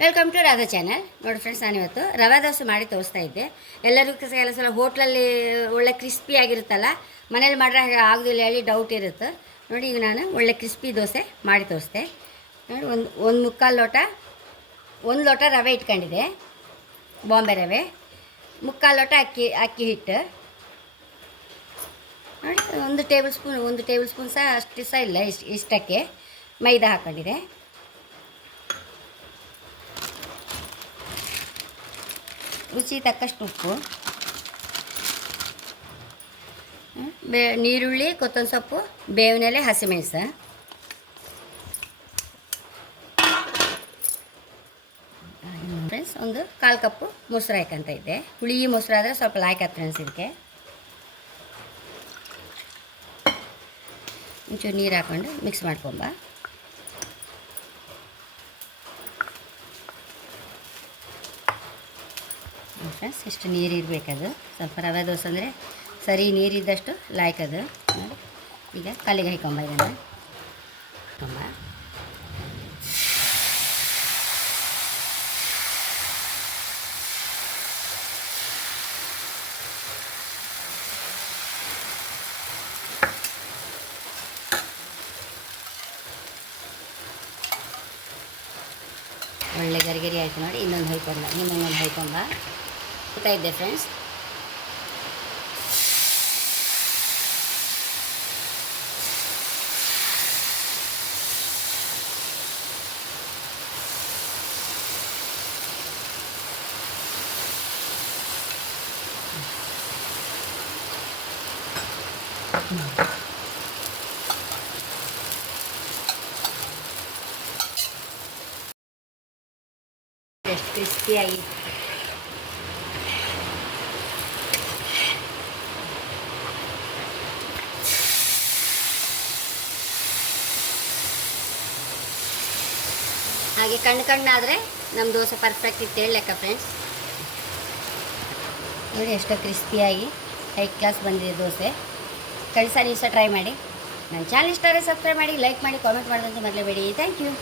Welcome to Radha channel ನೋಡಿ friends ನಾನಿವತ್ತು ರವೆ ದೋಸೆ ಮಾಡಿ ತೋರಿಸ್ತಾ ಇದ್ದೆ. ಎಲ್ಲರಿಗೂ ಎಲ್ಲ ಸಲ ಹೋಟ್ಲಲ್ಲಿ ಒಳ್ಳೆ ಕ್ರಿಸ್ಪಿ ಆಗಿರುತ್ತಲ್ಲ, ಮನೇಲಿ ಮಾಡ್ರೆ ಆಗೋದಿಲ್ಲ ಹೇಳಿ ಡೌಟ್ ಇರುತ್ತೆ. ನೋಡಿ ಈಗ ನಾನು ಒಳ್ಳೆ ಕ್ರಿಸ್ಪಿ ದೋಸೆ ಮಾಡಿ ತೋರಿಸ್ದೆ ನೋಡಿ ಒಂದು ಒಂದು ಮುಕ್ಕಾಲು ಲೋಟ, ಒಂದು ಲೋಟ ರವೆ ಇಟ್ಕೊಂಡಿದೆ ಬಾಂಬೆ ರವೆ, ಮುಕ್ಕಾಲು ಲೋಟ ಅಕ್ಕಿ ಅಕ್ಕಿ ಹಿಟ್ಟು. ನೋಡಿ, ಒಂದು ಟೇಬಲ್ ಸ್ಪೂನ್ ಒಂದು ಟೇಬಲ್ ಸ್ಪೂನ್ ಸಹ ಅಷ್ಟು ಸಹ ಇಲ್ಲ, ಇಷ್ಟು, ಇಷ್ಟಕ್ಕೆ ಮೈದಾ ಹಾಕ್ಕೊಂಡಿದೆ ರುಚಿ ತಕ್ಕಷ್ಟು ಉಪ್ಪು. ಬೇ, ನೀರುಳ್ಳಿ, ಕೊತ್ತಂಬರಿ ಸೊಪ್ಪು, ಬೇವಿನೆಲೆ, ಹಸಿಮೆಣಸು. ಫ್ರೆಂಡ್ಸ್, ಒಂದು ಕಾಲು ಕಪ್ಪು ಮೊಸರು ಹಾಕಂತ ಇದ್ದೆ. ಹುಳಿ ಮೊಸರು ಆದರೆ ಸ್ವಲ್ಪ ಲಾಯ್ಕತ್ ಫ್ರೆಂಡ್ಸ್ ಇದಕ್ಕೆ ಒಂಚೂರು ನೀರು ಹಾಕ್ಕೊಂಡು ಮಿಕ್ಸ್ ಮಾಡ್ಕೊಂಬ. ಫ್ರೆಂಡ್ಸ್ ಇಷ್ಟು ನೀರು ಇರಬೇಕದು. ಸ್ವಲ್ಪ ರವೆ ದೋಸೆ ಅಂದರೆ ಸರಿ ನೀರಿದ್ದಷ್ಟು ಲಾಯ್ಕದು ನೋಡಿ ಈಗ ಕಲ್ಲಿಗೆ ಹಾಕೊಂಬ ಇದನ್ನು. ಹಾಕೊಂಬ. ಒಳ್ಳೆ ಗರಿಗರಿ ಆಯಿತು ನೋಡಿ, ಇನ್ನೊಂದು ಹೊಯ್ಕೊಂಬ ಇನ್ನೊಂದೊಂದು ಹೊಯ್ಕೊಂಬ ಗೊತ್ತಾ ಇದ್ದೆ ಫ್ರೆಂಡ್ಸ್ ಎಷ್ಟು ಕ್ರಿಸ್ಪಿಯಾಗಿ ಹಾಗೆ ಕಣ್ಣು ಕಣ್ಣಾದರೆ ನಮ್ಮ ದೋಸೆ ಪರ್ಫೆಕ್ಟ್ ಇತ್ತು. ಹೇಳಕ್ಕ ಫ್ರೆಂಡ್ಸ್ ನೋಡಿ ಎಷ್ಟೋ ಕ್ರಿಸ್ಪಿಯಾಗಿ ಹೈ ಕ್ಲಾಸ್ ಬಂದಿದೆ ದೋಸೆ. ಕಳಿಸ ನೀವು ಸಹ ಟ್ರೈ ಮಾಡಿ. ನನ್ನ ಚಾನಲ್ ಇಷ್ಟ ಆದರೆ ಸಬ್ಸ್ಕ್ರೈಬ್ ಮಾಡಿ ಲೈಕ್ ಮಾಡಿ ಕಾಮೆಂಟ್ ಮಾಡೋದಂತ ಮರಲೇಬೇಡಿ. Thank you